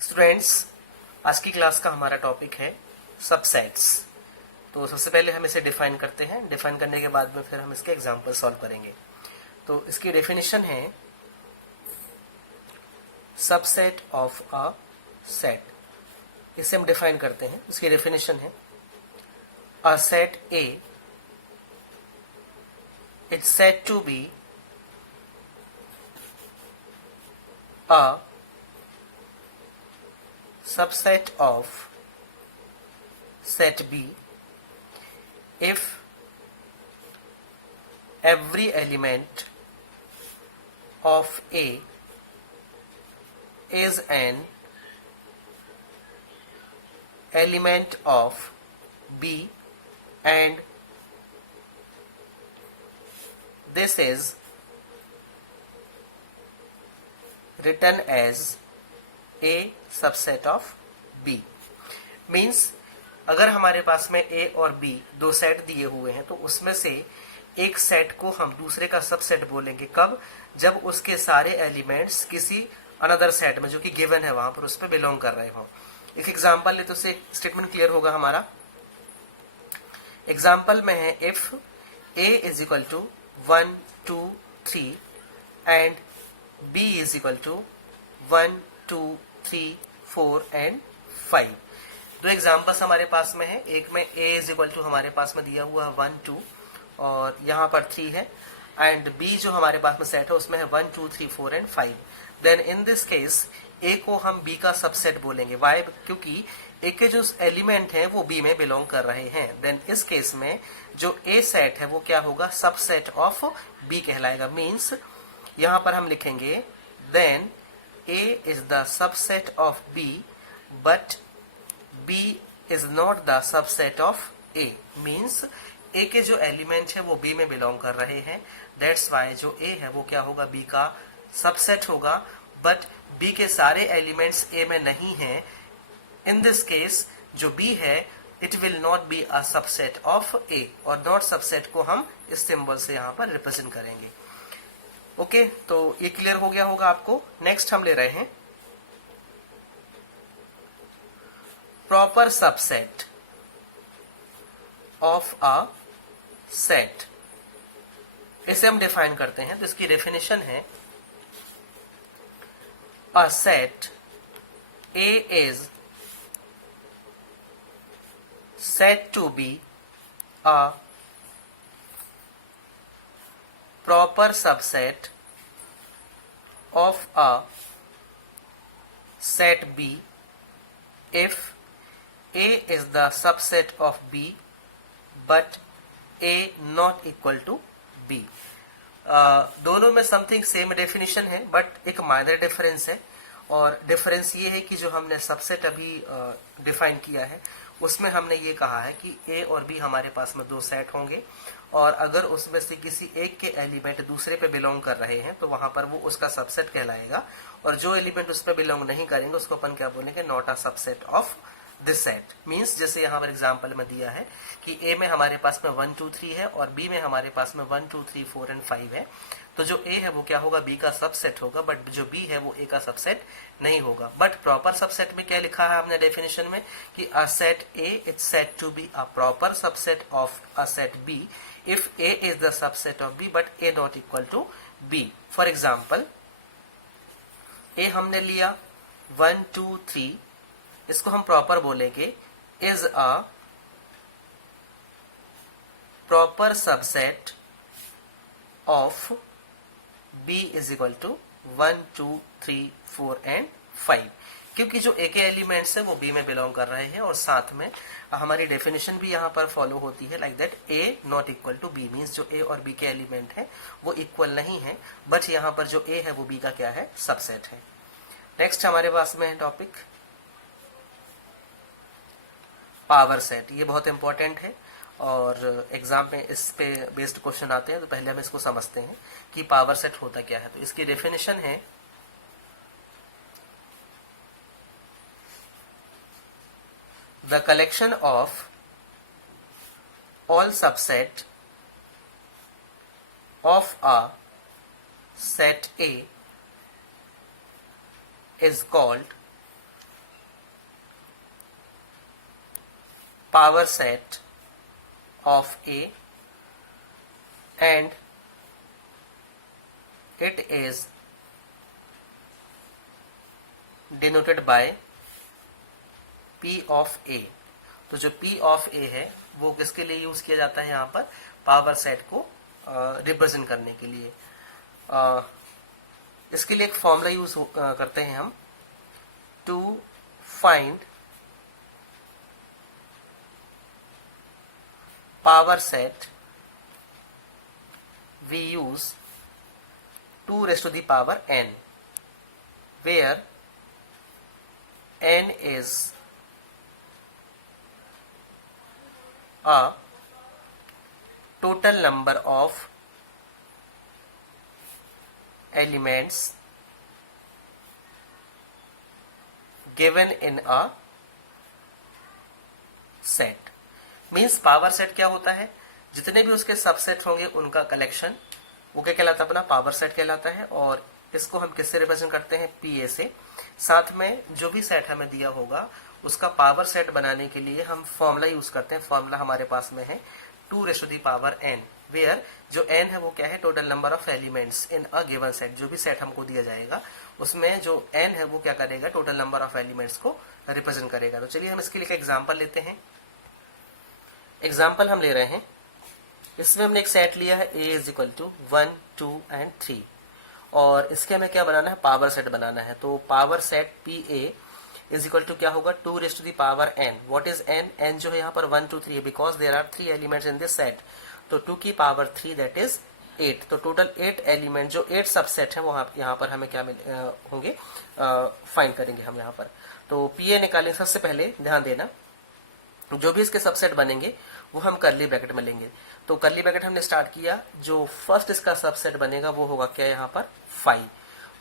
Students, आज की class का हमारा टॉपिक है सबसेट्स। तो सबसे पहले हम इसे डिफाइन करते हैं। डिफाइन करने के बाद में फिर हम इसके एग्जांपल सॉल्व करेंगे। तो इसकी डेफिनेशन है सबसेट ऑफ अ सेट। इसे हम डिफाइन करते हैं। इसकी डेफिनेशन है a set A it's said to be a subset of set B if every element of A is an element of B and this is written as A subset of B। Means अगर हमारे पास में A और B दो set दिए हुए हैं तो उसमें से एक सेट को हम दूसरे का सबसेट बोलेंगे। कब? जब उसके सारे एलिमेंट्स किसी अनदर सेट में जो कि गिवन है वहां पर उस पर बिलोंग कर रहे हो। एक एग्जांपल ले तो उससे स्टेटमेंट क्लियर होगा हमारा। एग्जांपल में है if A is equal to 1 2 3 and B is equal to 1 2 3 4 and 5। दो एग्जाम्पल्स हमारे पास में है। एक में a इज इक्वल टू हमारे पास में दिया हुआ है 1 2 और यहाँ पर 3 है एंड b जो हमारे पास में सेट है उसमें है 1 2 3 4 and 5। Then in this case a को हम b का सबसेट बोलेंगे। वाई? क्योंकि a के जो एलिमेंट हैं वो b में बिलोंग कर रहे हैं। देन इस केस में जो a सेट है वो क्या होगा? सबसेट ऑफ b कहलाएगा। मीन्स यहाँ पर हम लिखेंगे then A is the subset of B, but B is not the subset of A. Means A के जो एलिमेंट है वो B में बिलोंग कर रहे हैं। That's why जो A है वो क्या होगा? B का सबसेट होगा। बट B के सारे एलिमेंट्स A में नहीं हैं। In this case जो B है it will not be a subset of A, और not subset को हम इस सिंबल से यहाँ पर रिप्रेजेंट करेंगे। ओके, तो ये क्लियर हो गया होगा आपको। नेक्स्ट हम ले रहे हैं proper subset of a set. इसे हम डिफाइन करते हैं। तो इसकी डेफिनेशन है a set A is said to be a proper subset of a set B if A is the subset of B but A not equal to B। दोनों में something same definition है but एक minor difference है। और difference ये है कि जो हमने सबसेट अभी डिफाइन किया है उसमें हमने ये कहा है कि A और B हमारे पास में दो सेट होंगे और अगर उसमें से किसी एक के एलिमेंट दूसरे पे बिलोंग कर रहे हैं तो वहां पर वो उसका सबसेट कहलाएगा, और जो एलिमेंट उस पे बिलोंग नहीं करेंगे उसको अपन क्या बोलेंगे? Not a subset of this set. Means जैसे यहाँ पर एग्जांपल में दिया है कि A में हमारे पास में 1 2 3 है और B में हमारे पास में 1 2 3 4 एंड 5 है। तो जो A है वो क्या होगा? B का सबसेट होगा, बट जो B है वो A का सबसेट नहीं होगा। बट प्रॉपर सबसेट में क्या लिखा है हमने डेफिनेशन में कि a set A is said to be a proper subset of a set B if A is the subset of B but A not equal to B। For example A हमने लिया 1 2 3, इसको हम proper बोलेंगे is a proper subset of B is equal to 1 2 3 4 and 5, क्योंकि जो A के elements है वो B में बिलोंग कर रहे हैं और साथ में हमारी डेफिनेशन भी यहाँ पर फॉलो होती है like that A not equal to B। Means जो A और B के एलिमेंट है वो इक्वल नहीं है, बट यहाँ पर जो A है वो B का क्या है? सबसेट है। नेक्स्ट हमारे पास में है टॉपिक पावर सेट। ये बहुत इंपॉर्टेंट है और एग्जाम में इस पे बेस्ड क्वेश्चन आते हैं। तो पहले हम इसको समझते हैं कि पावर सेट होता क्या है। तो इसकी डेफिनेशन है the collection of all subset of a set A is called power set of A and it is denoted by P of A। तो जो P of A है वो किसके लिए यूज किया जाता है, यहाँ पर पावर सेट को रिप्रेजेंट करने के लिए। इसके लिए एक फॉर्मूला यूज करते हैं हम, to find power set we use 2 raised to the power n, where n is a total number of elements given in a set। Means power set क्या होता है, जितने भी उसके सबसेट होंगे उनका कलेक्शन, वो क्या कहलाता है, अपना पावर सेट कहलाता है। और इसको हम किससे रिप्रेजेंट करते हैं, पीए से। साथ में जो भी सेट हमें दिया होगा उसका पावर सेट बनाने के लिए हम फॉर्मूला यूज करते हैं। फॉर्मूला हमारे पास में है 2 raised to the power n, where जो n है वो क्या है, total number of elements in a given set. जो भी सेट हमको दिया जाएगा उसमें जो n है वो क्या करेगा, टोटल नंबर ऑफ एलिमेंट्स को रिप्रेजेंट करेगा। तो चलिए हम इसके लिए एक एग्जाम्पल लेते हैं। एग्जाम्पल हम ले रहे हैं, इसमें हमने एक सेट लिया है a is equal to 1, 2 and 3, और इसके हमें क्या बनाना है, पावर सेट बनाना है। तो power set P A is equal to क्या होगा, 2 raised to the power n। What is n, n जो है यहाँ पर 1, 2, 3 है, because there are 3 elements in this set. तो 2 की पावर 3 दैट इज 8। तो टोटल 8 एलिमेंट, जो 8 सबसेट है वो यहाँ पर हमें क्या होंगे, फाइंड करेंगे हम यहाँ पर। तो पी ए निकालें, सबसे पहले ध्यान देना जो भी इसके सबसेट बनेंगे वो हम करली ब्रैकेट में लेंगे। तो करली ब्रैकेट हमने स्टार्ट किया, जो फर्स्ट इसका सबसेट बनेगा वो होगा क्या, यहाँ पर 5।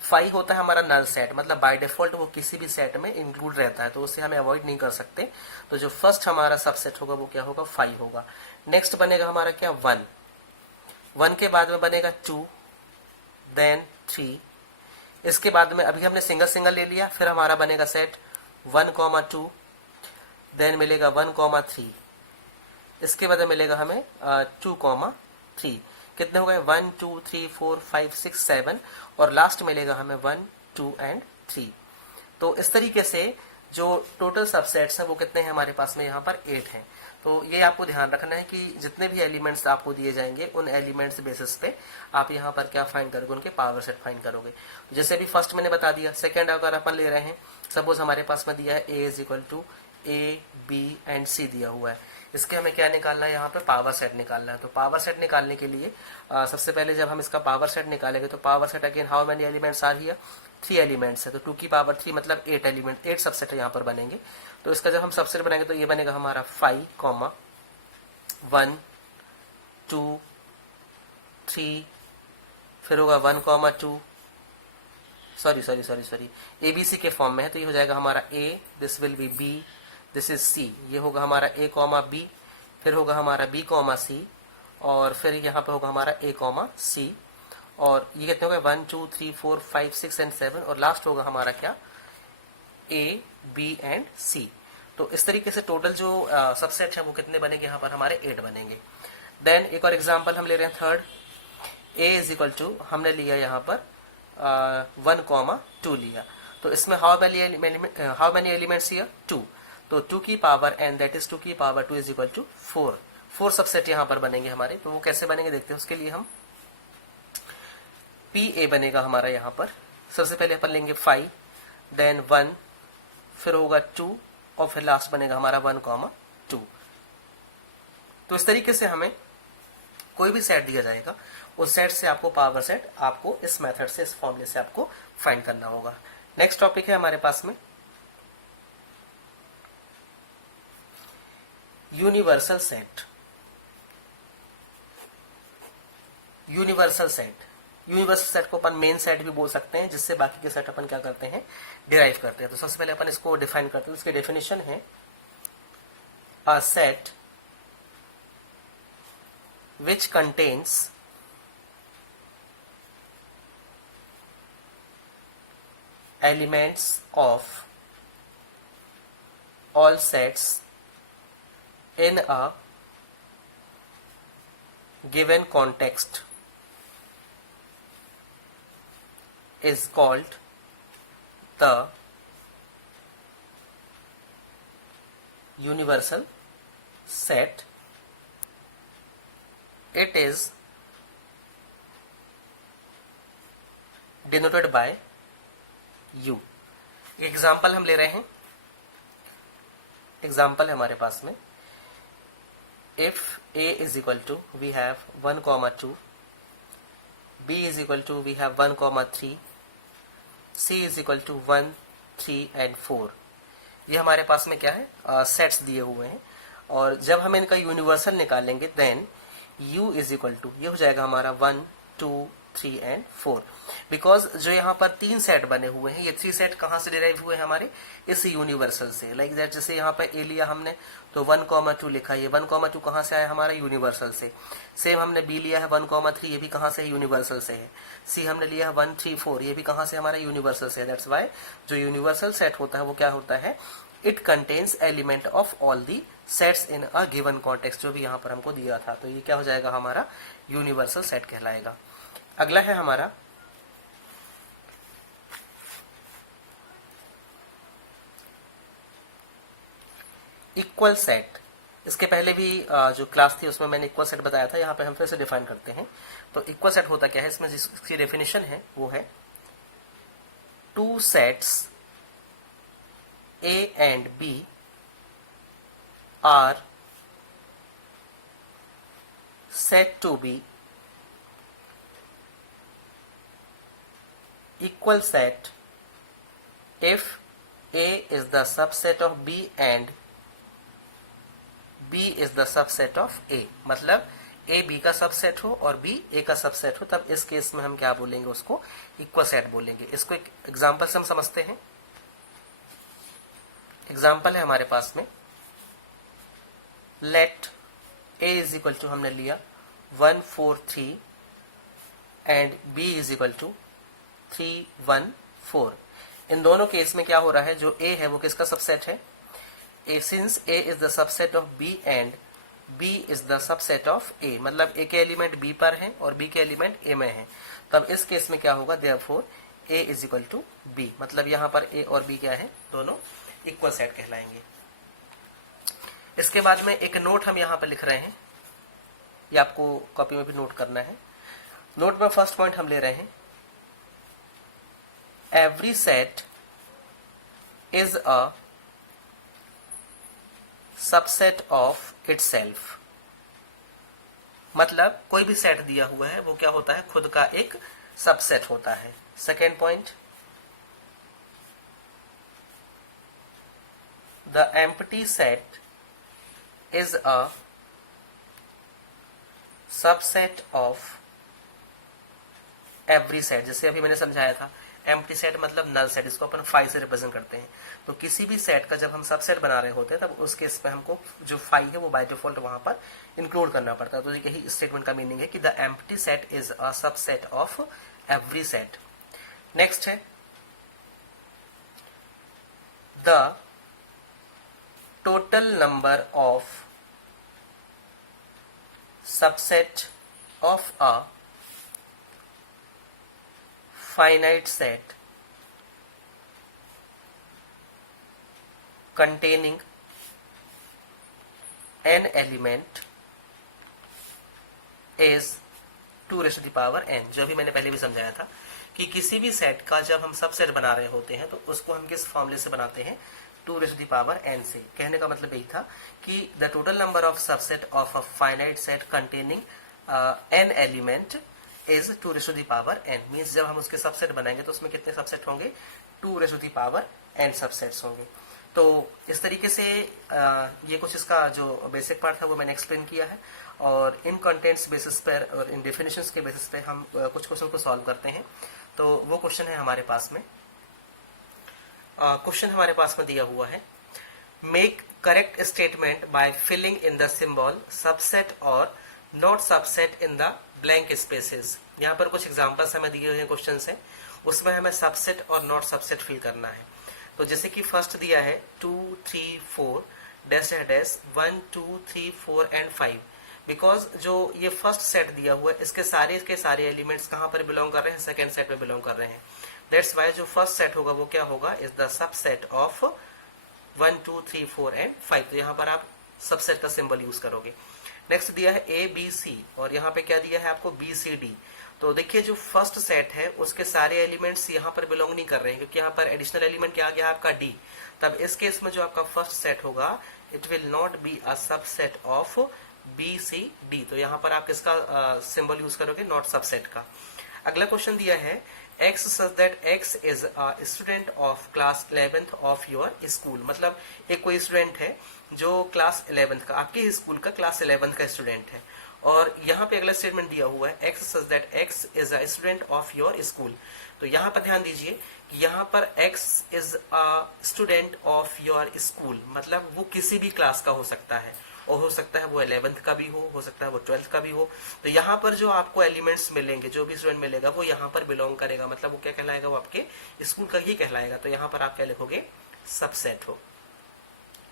5 होता है हमारा नल सेट, मतलब बाय डिफॉल्ट वो किसी भी सेट में इंक्लूड रहता है, तो उसे हमें अवॉइड नहीं कर सकते। तो जो फर्स्ट हमारा सबसेट होगा वो क्या होगा, 5 होगा। नेक्स्ट बनेगा हमारा क्या, 1। 1 के बाद में बनेगा 2, देन 3। इसके बाद में अभी हमने सिंगल सिंगल ले लिया, फिर हमारा बनेगा सेट 1, 2, देन मिलेगा 1, 3। इसके बाद मिलेगा हमें 2, 3। कितने हो गए, 1, 2, 3, 4, 5, 6, 7, और लास्ट मिलेगा हमें 1, 2 एंड 3। तो इस तरीके से जो टोटल सबसेट्स हैं वो कितने हैं हमारे पास में, यहाँ पर 8 हैं। तो ये आपको ध्यान रखना है कि जितने भी एलिमेंट्स आपको दिए जाएंगे उन एलिमेंट्स बेसिस पे आप यहाँ पर क्या फाइंड करोगे, उनके पावर सेट फाइंड करोगे। जैसे भी फर्स्ट मैंने बता दिया, सेकेंड अगर अपन ले रहे हैं, सपोज हमारे पास में दिया है A is equal to A, B and C दिया हुआ है। इसके हमें क्या निकालना है, यहाँ पे पावर सेट निकालना है। तो पावर सेट निकालने के लिए सबसे पहले जब हम इसका पावर सेट निकालेंगे तो power set again how many elements are here, 3 elements है। तो 2 की पावर 3 मतलब 8 एलिमेंट, 8 सबसेट यहाँ पर बनेंगे। तो इसका जब हम सबसेट बनाएंगे तो ये बनेगा हमारा 5, 1, 2, 3, फिर होगा 1, 2, सॉरी एबीसी के फॉर्म में है, तो ये हो जाएगा हमारा A, this will be B, this is C. ये होगा हमारा ए, बी, फिर होगा हमारा बी, सी, और फिर यहाँ पे होगा हमारा ए, सी, और ये कितने हो गए, 1, 2, 3, 4, 5, 6 एंड 7, और लास्ट होगा हमारा क्या, ए, बी एंड सी। तो इस तरीके से टोटल जो सबसेट है वो कितने बनेंगे, यहाँ पर हमारे 8 बनेंगे। देन एक और एग्जाम्पल हम ले रहे हैं, third, A is equal to हमने लिया यहाँ पर 1, 2 लिया। तो इसमें हाउ मेनी एलिमेंट्स हियर, 2। तो 2 की पावर n दैट इज 2 की power 2 is equal to 4 subset यहाँ पर बनेंगे हमारे। तो वो कैसे बनेंगे देखते हैं। उसके लिए हम पी ए बनेगा हमारा यहाँ पर, सबसे पहले अपन लेंगे 5, देन 1, फिर होगा 2, और फिर लास्ट बनेगा हमारा 1, 2। तो इस तरीके से हमें कोई भी सेट दिया जाएगा, उस सेट से आपको पावर सेट आपको इस मेथड से, इस फॉर्मूले से आपको फाइंड करना होगा। नेक्स्ट टॉपिक है हमारे पास में यूनिवर्सल सेट। यूनिवर्सल सेट को अपन मेन सेट भी बोल सकते हैं, जिससे बाकी के सेट अपन क्या करते हैं, डिराइव करते हैं। तो सबसे पहले अपन इसको डिफाइन करते हैं। इसकी डेफिनेशन है a set which contains elements of all sets in a given context is called the universal set. It is denoted by U. Example हम ले रहे हैं. एग्जाम्पल है हमारे पास में. If A is equal to we have 1, 2, B is equal to we have 1, 3, C is equal to 1, 3 and 4. ये हमारे पास में क्या है, सेट्स दिए हुए हैं. और जब हम इनका यूनिवर्सल निकालेंगे then U is equal to, ये हो जाएगा हमारा 1, 2, 3 एंड 4. बिकॉज जो यहाँ पर 3 सेट बने हुए हैं, ये 3 सेट कहाँ से डिराइव हुए हैं हमारे, इस यूनिवर्सल से. लाइक दैट, जैसे यहाँ पर ए लिया हमने तो 1, 2 लिखा. ये 1, 2 कहाँ से आया हमारा, यूनिवर्सल से. सेम हमने बी लिया है 1, 3, ये भी कहाँ से है, यूनिवर्सल से है. सी हमने लिया है 1, 3, 4, ये भी कहाँ से हमारा, यूनिवर्सल से है. दैट्स वाई जो यूनिवर्सल सेट होता है वो क्या होता है, it contains element of all the sets in a given context, जो भी यहाँ पर हमको दिया था. तो ये क्या हो जाएगा हमारा, यूनिवर्सल सेट कहलाएगा. अगला है हमारा इक्वल सेट. इसके पहले भी जो क्लास थी उसमें मैंने इक्वल सेट बताया था. यहाँ पे हम फिर से डिफाइन करते हैं. तो इक्वल सेट होता क्या है, इसमें जिसकी डेफिनेशन है वो है 2 sets A and B are said to be equal set if A is the subset of B and B is the subset of A. मतलब A B का सबसेट हो और B A का सबसेट हो, तब इस केस में हम क्या बोलेंगे, उसको इक्वल सेट बोलेंगे. इसको एक एग्जांपल से हम समझते हैं. एग्जाम्पल है हमारे पास में, let A is equal to हमने लिया 1, 4, 3 and B is equal to 3, 1, 4. इन दोनों केस में क्या हो रहा है, जो A है वो किसका सबसेट है, A. Since A is the subset of B and B is the subset of A, मतलब A के एलिमेंट B पर हैं और B के एलिमेंट A में हैं, तब इस केस में क्या होगा, therefore A is equal to B. मतलब यहाँ पर A और B क्या है, दोनों इक्वल सेट कहलाएंगे. इसके बाद में एक नोट हम यहाँ पर लिख रहे हैं, ये आपको कॉपी में भी नोट करना है. नोट में फर्स्ट पॉइंट हम ले रहे हैं, every set is a subset of itself. मतलब कोई भी सेट दिया हुआ है वो क्या होता है, खुद का एक सबसेट होता है. Second point, the empty set is a subset of every set. जैसे अभी मैंने समझाया था, empty set मतलब null set, इसको अपन 5 से रिप्रेजेंट करते हैं. तो किसी भी सेट का जब हम सबसेट बना रहे होते हैं तब उस केस में हमको जो 5 है वो बाय डिफॉल्ट वहां पर इंक्लूड करना पड़ता है. तो यही स्टेटमेंट का मीनिंग है कि the empty set is a subset of every set. Next है, the total number of subset of a finite set containing n element is 2 raised to the power n. जो अभी मैंने पहले भी समझाया था कि किसी भी सेट का जब हम सबसेट बना रहे होते हैं तो उसको हम किस फॉर्मूले से बनाते हैं, 2 raised to the power n से. कहने का मतलब यही था कि the total number of subset of a finite set containing n element is 2 raised to the power n. Means जब हम उसके सबसेट बनाएंगे तो उसमें कितने सबसेट होंगे, 2 raised to the power n subsets होंगे. तो इस तरीके से ये कुछ इसका जो बेसिक पार्ट था वो मैंने एक्सप्लेन किया है. और इन कंटेंट्स बेसिस पर और इन डेफिनेशंस के बेसिस पे हम कुछ क्वेश्चन को सॉल्व करते हैं. तो वो क्वेश्चन है हमारे पास में, क्वेश्चन हमारे पास में दिया हुआ है, make correct statement by filling in the symbol subset or not subset in the blank spaces. यहाँ पर कुछ एग्जांपल्स हमें दिए हुए हैं क्वेश्चन से, उसमें हमें subset or not subset fill करना है. तो जैसे कि फर्स्ट दिया है 2, 3, 4 डैश डैश 1 2 3 4 एंड 5। बिकॉज जो ये फर्स्ट सेट दिया हुआ है इसके सारे एलिमेंट्स कहाँ पर बिलोंग कर रहे हैं, सेकेंड सेट में बिलोंग कर रहे हैं। दैट्स वाई जो फर्स्ट सेट होगा वो क्या होगा, is the subset of 1 2 3 4 and 5। तो यहाँ पर आप सबसेट का सिंबल यूज करोगे। नेक्स्ट दिया है ए बी सी और यहाँ पे क्या दिया है आपको बी सी डी। तो देखिए जो फर्स्ट सेट है उसके सारे एलिमेंट्स यहाँ पर बिलोंग नहीं कर रहे हैं क्योंकि यहाँ पर एडिशनल एलिमेंट क्या आ गया आपका डी। तब इस केस में जो आपका फर्स्ट सेट होगा it will not be a subset of B C D. तो यहाँ पर आप किसका सिंबल यूज करोगे, नॉट सबसेट का। अगला क्वेश्चन दिया है x such that x is a student of class 11th of your school। मतलब एक कोई स्टूडेंट है जो क्लास 11th का, आपके स्कूल का क्लास 11th का स्टूडेंट है। और यहाँ पे अगला स्टेटमेंट दिया हुआ है x such that x is a student of your school। तो यहाँ पर ध्यान दीजिए कि यहाँ पर x is a student of your school मतलब वो किसी भी क्लास का हो सकता है और हो सकता है वो 11th का भी हो सकता है वो 12th का भी हो। तो यहाँ पर जो आपको एलिमेंट्स मिलेंगे, जो भी स्टूडेंट मिलेगा वो यहाँ पर बिलोंग करेगा, मतलब वो क्या कहलाएगा, वो आपके स्कूल का ही कहलाएगा। तो यहाँ पर आप क्या लिखोगे, सबसेट हो।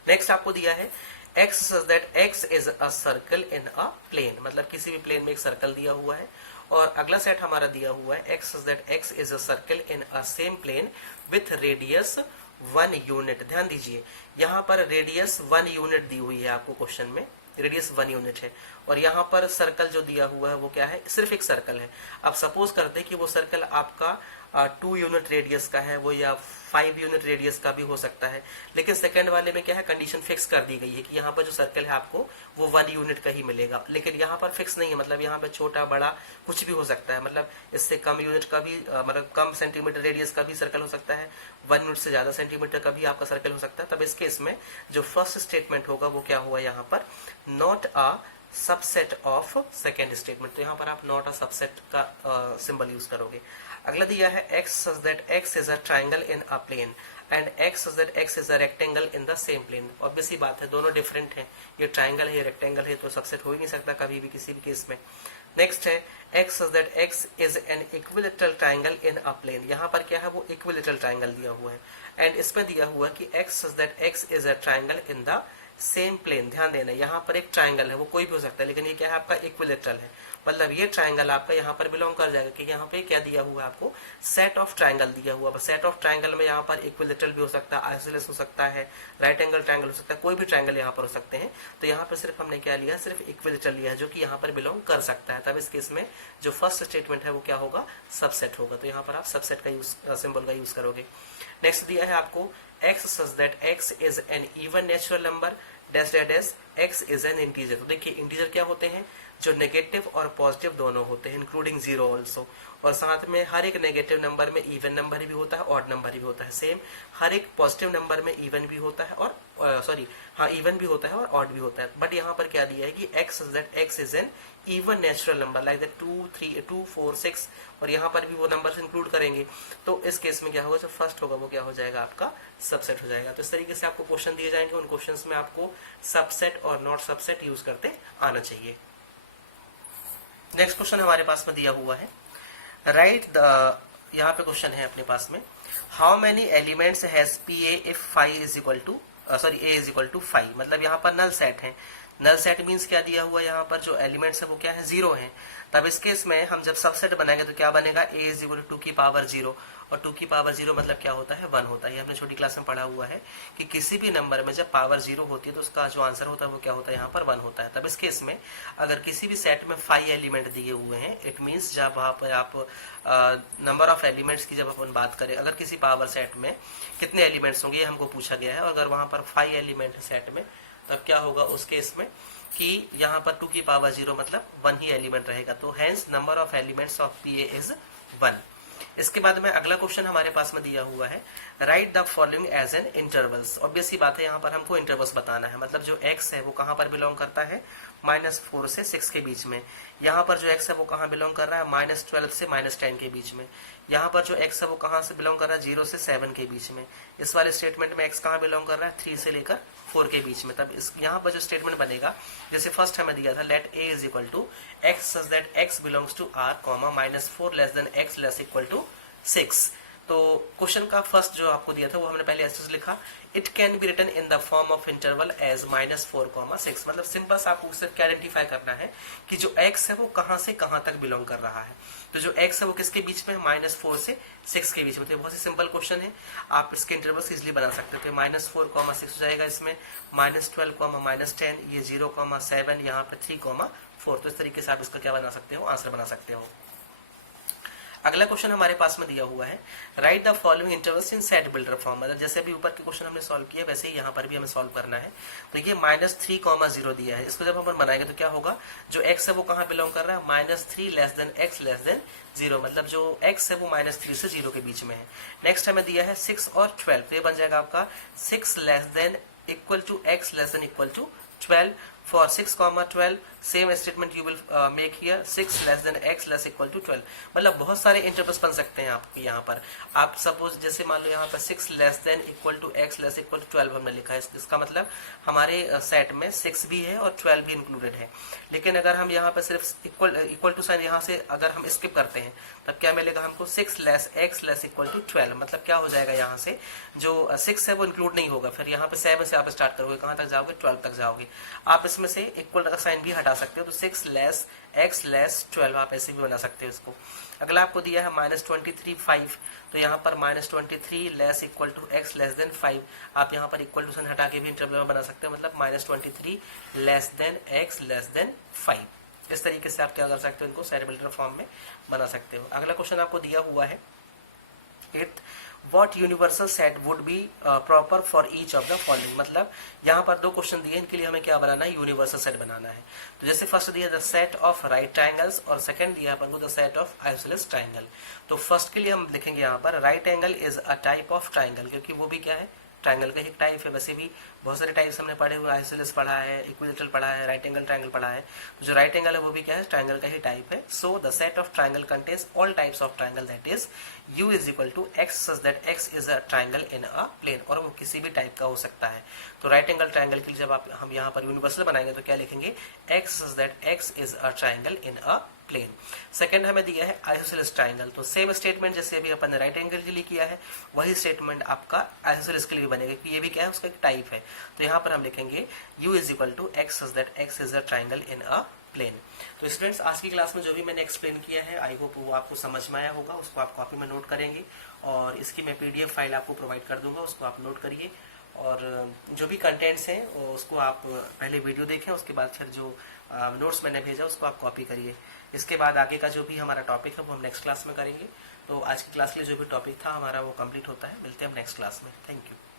नेक्स्ट आपको दिया है x such that x is a circle in a plane, मतलब किसी भी प्लेन में एक सर्कल दिया हुआ है। और अगला सेट हमारा दिया हुआ है x such that x is a circle in a same plane with radius 1 unit. ध्यान दीजिए यहाँ पर रेडियस 1 यूनिट दी हुई है आपको क्वेश्चन में, रेडियस 1 यूनिट है। और यहाँ पर सर्कल जो दिया हुआ है वो क्या है, सिर्फ एक सर्कल है। अब सपोज करते हैं कि वो सर्कल आपका 2 यूनिट रेडियस का है वो, या 5 यूनिट रेडियस का भी हो सकता है। लेकिन सेकंड वाले में क्या है, कंडीशन फिक्स कर दी गई है कि यहाँ पर जो सर्कल है आपको वो 1 यूनिट का ही मिलेगा। लेकिन यहाँ पर फिक्स नहीं है, मतलब यहाँ पर छोटा बड़ा कुछ भी हो सकता है, मतलब इससे कम यूनिट का भी, मतलब कम सेंटीमीटर रेडियस का भी सर्कल हो सकता है, 1 यूनिट से ज्यादा सेंटीमीटर का भी आपका सर्कल हो सकता है। तब इस केस में जो फर्स्ट स्टेटमेंट होगा वो क्या हुआ यहाँ पर, not a subset of second statement. तो यहाँ पर आप नॉट अ सबसेट का सिंबल यूज करोगे। अगला दिया है x such that x is a triangle in a plane and x such that x is a rectangle in the same plane। Obvious सी बात है, दोनों डिफरेंट हैं, ये ट्राइंगल है ये रेक्टेंगल है, तो सबसेट हो ही नहीं सकता कभी भी किसी भी केस में। नेक्स्ट है x such that x is an equilateral triangle in a plane। यहाँ पर क्या है, वो इक्विलेटरल ट्राइंगल दिया हुआ है। एंड इसमें दिया हुआ है कि x such that x is a triangle in the same plane. ध्यान देना यहाँ पर एक ट्राइंगल है, वो कोई भी हो सकता है, लेकिन ये क्या है आपका इक्विलेटरल है, मतलब ये ट्राइंगल आपका यहाँ पर बिलोंग कर जाएगा कि यहाँ पे क्या दिया हुआ है आपको, सेट ऑफ ट्राइंगल दिया हुआ है। सेट ऑफ ट्राइंगल में यहाँ पर इक्विलेटरल भी हो सकता है, आइसोसेलेस हो सकता है, राइट एंगल ट्राइंगल हो सकता है, कोई भी ट्राइंगल यहाँ पर हो सकते हैं। तो यहाँ पर सिर्फ हमने क्या लिया, सिर्फ इक्विलेटरल लिया है जो कि यहाँ पर बिलोंग कर सकता है। तब इस केस में जो फर्स्ट स्टेटमेंट है वो क्या होगा, सबसेट होगा। तो यहाँ पर आप सबसेट का यूज, सिंबल का यूज करोगे। नेक्स्ट दिया है आपको x such that x is an even natural number dash dash x is an integer। तो देखिए इंटीजर क्या होते हैं, जो नेगेटिव और पॉजिटिव दोनों होते हैं, इंक्लूडिंग जीरो ऑल्सो। और साथ में हर एक नेगेटिव नंबर में इवन नंबर भी होता है, ऑड नंबर भी होता है। सेम हर एक पॉजिटिव नंबर में इवन भी होता है और इवन भी होता है और ऑड भी होता है। बट यहाँ पर क्या दिया है कि x such that x is an even natural number like that 2 3 2 4 6, और यहाँ पर भी वो नंबर्स इंक्लूड करेंगे। तो इस केस में क्या होगा, जो फर्स्ट होगा वो क्या हो जाएगा, आपका सबसेट हो जाएगा। तो इस तरीके से आपको क्वेश्चन दिए जाएंगे, उन क्वेश्चंस में आपको subset or not subset use करते आना चाहिए। नेक्स्ट क्वेश्चन हमारे पास में दिया हुआ है, राइट द, यहाँ पे क्वेश्चन है अपने पास में, how many elements has P A if five is equal to a is equal to 5। मतलब यहाँ पर नल सेट है। नल सेट मीन्स क्या दिया हुआ है, यहाँ पर जो एलिमेंट्स है वो क्या है, 0 है। तब इस केस में हम जब सबसेट बनाएंगे तो क्या बनेगा, a इज इक्वल टू 2 की पावर 0, और 2 की पावर 0 मतलब क्या होता है, 1 होता है। ये हमने छोटी क्लास में पढ़ा हुआ है कि किसी भी नंबर में जब पावर 0 होती है तो उसका जो आंसर होता है वो क्या होता है, यहाँ पर 1 होता है। तब इस केस में अगर किसी भी सेट में 5 एलिमेंट दिए हुए हैं, इट मीन्स जब वहाँ पर आप नंबर ऑफ एलिमेंट्स की जब अपन बात करें, अगर किसी पावर सेट में कितने एलिमेंट्स होंगे ये हमको पूछा गया है, और अगर वहां पर 5 एलिमेंट है सेट में, तब क्या होगा उस केस में कि यहाँ पर 2 की पावर 0 मतलब 1 ही एलिमेंट रहेगा। तो hence number of elements of P A is 1। इसके बाद में अगला क्वेश्चन हमारे पास में दिया हुआ है, write the following as an intervals. Obvious सी बात है, यहाँ पर हमको इंटरवल्स बताना है। मतलब जो x है वो कहाँ पर बिलोंग करता है, -4 से 6 के बीच में। यहाँ पर जो x है वो कहाँ बिलोंग कर रहा है, -12 से -10 के बीच में। यहाँ पर जो x है वो कहाँ से बिलोंग कर रहा है, 0 से 7 के बीच में। इस वाले स्टेटमेंट में x कहाँ बिलोंग कर रहा है, 3 से लेकर 4 के बीच में। तब इस यहाँ पर जो स्टेटमेंट बनेगा, जैसे फर्स्ट हमें दिया था, let a is equal to x such that x belongs to r, -4 less than x less equal to 6। तो क्वेश्चन का फर्स्ट जो आपको दिया था वो हमने पहले ऐसे लिखा, it can be written in the form of interval as -4,6। मतलब सिंपल सा आपको सिर्फ क्या आइडेंटिफाई करना है कि जो x है वो कहां से कहां तक बिलोंग कर रहा है। तो जो x है वो किसके बीच में है, -4 से 6 के बीच में। तो बहुत ही सिंपल क्वेश्चन है, आप इसके इंटरवल्स इजिली बना सकते हो। -4,6 हो जाएगा इसमें, -12, -10, ये 0,7, यहाँ पे 3,4। तो इस तरीके से आप इसका क्या बना सकते हो, आंसर बना सकते हो। अगला क्वेश्चन हमारे पास में दिया हुआ है, write the following intervals in set builder form. मतलब जैसे अभी ऊपर के क्वेश्चन हमने सॉल्व किया वैसे ही यहाँ पर भी हमें सॉल्व करना है। तो ये -3,0 दिया है, इसको जब हम बनाएंगे तो क्या होगा, जो x है वो कहाँ बिलोंग कर रहा है, -3 x 0। मतलब जो x है वो -3 से 0 के बीच में है। नेक्स्ट हमें दिया है 6 और 12, तो ये बन जाएगा आपका 6 x ≤ 12। For 6,12 same statement you will make here, 6 x ≤ 12। मतलब बहुत सारे इंटरवल्स बन सकते हैं आपके यहाँ पर। आप सपोज जैसे मान लो यहाँ पर 6 x ≤ 12 हमने लिखा है, इसका मतलब हमारे सेट में 6 भी है और 12 भी इंक्लूडेड है। लेकिन अगर हम यहाँ पर सिर्फ इक्वल टू साइन यहाँ से अगर हम स्किप करते हैं तब क्या मिलेगा हमको, 6 x ≤ 12। मतलब क्या हो जाएगा, यहाँ से जो 6 है वो इंक्लूड नहीं होगा। फिर यहाँ पे 7 से आप स्टार्ट करोगे, कहाँ तक जाओगे, 12 तक जाओगे। आप इसमें से इक्वल का साइन भी हटा सकते हो, तो 6 x 12 आप ऐसे भी बना सकते हो इसको। अगला आपको दिया है -23 5, तो यहाँ पर -23 x < 5। आप यहाँ पर इक्वल टू साइन हटा के भी इंटरवल बना सकते हो, मतलब -23 x < 5। इस तरीके से आप क्या कर सकते हो, इनको सेट बिल्डर फॉर्म में बना सकते हो। अगला क्वेश्चन आपको दिया हुआ है, 8th, What universal set would be proper for each of the following। मतलब यहाँ पर दो क्वेश्चन दिए, इनके लिए हमें क्या बनाना है, यूनिवर्सल सेट बनाना है। तो जैसे फर्स्ट दिया the set of right triangles और सेकंड दिया अपन को the set of isosceles triangle. तो फर्स्ट के लिए हम लिखेंगे यहाँ पर right angle is a type of triangle, क्योंकि वो भी क्या है, ट्रायंगल का एक टाइप है। वैसे भी बहुत सारे टाइप्स हमने पढ़े हुए, आइसोसेलेस पढ़ा है, इक्विलेटरल पढ़ा है, राइट एंगल ट्रायंगल पढ़ा है। तो जो राइट एंगल है वो भी क्या है, ट्रायंगल का ही टाइप है। So the set of triangle contains all types of triangle, that is u = x such that x is a triangle in a plane। और वो किसी भी टाइप का हो सकता है। तो राइट एंगल ट्रायंगल के लिए जब हम यहाँ पर यूनिवर्सल बनाएंगे तो क्या लिखेंगे, x such that x is a triangle in a plane। Second हमें दिया है आइसोसेलेस ट्रायंगल। तो सेम स्टेटमेंट जैसे अभी अपन ने राइट एंगल के लिए किया है, वही स्टेटमेंट आपका आइसोसेलेस के लिए बनेगा, क्योंकि ये भी क्या है, उसका एक टाइप है। तो यहाँ पर हम लिखेंगे u = x such that x is a triangle in a plane. तो स्टूडेंट्स, आज की क्लास में जो भी मैंने एक्सप्लेन किया है, आई होप वो आपको समझ में आया होगा। उसको आप कॉपी में नोट करेंगे और इसकी मैं PDF फाइल आपको प्रोवाइड कर दूंगा, उसको आप नोट करिए। और जो भी कंटेंट्स हैं उसको आप पहले वीडियो देखें, उसके बाद फिर जो नोट्स मैंने भेजा उसको आप कॉपी करिए। इसके बाद आगे का जो भी हमारा टॉपिक है वो हम नेक्स्ट क्लास में करेंगे। तो आज की क्लास के लिए जो भी टॉपिक था हमारा वो कंप्लीट होता है। मिलते हैं हम नेक्स्ट क्लास में। Thank you.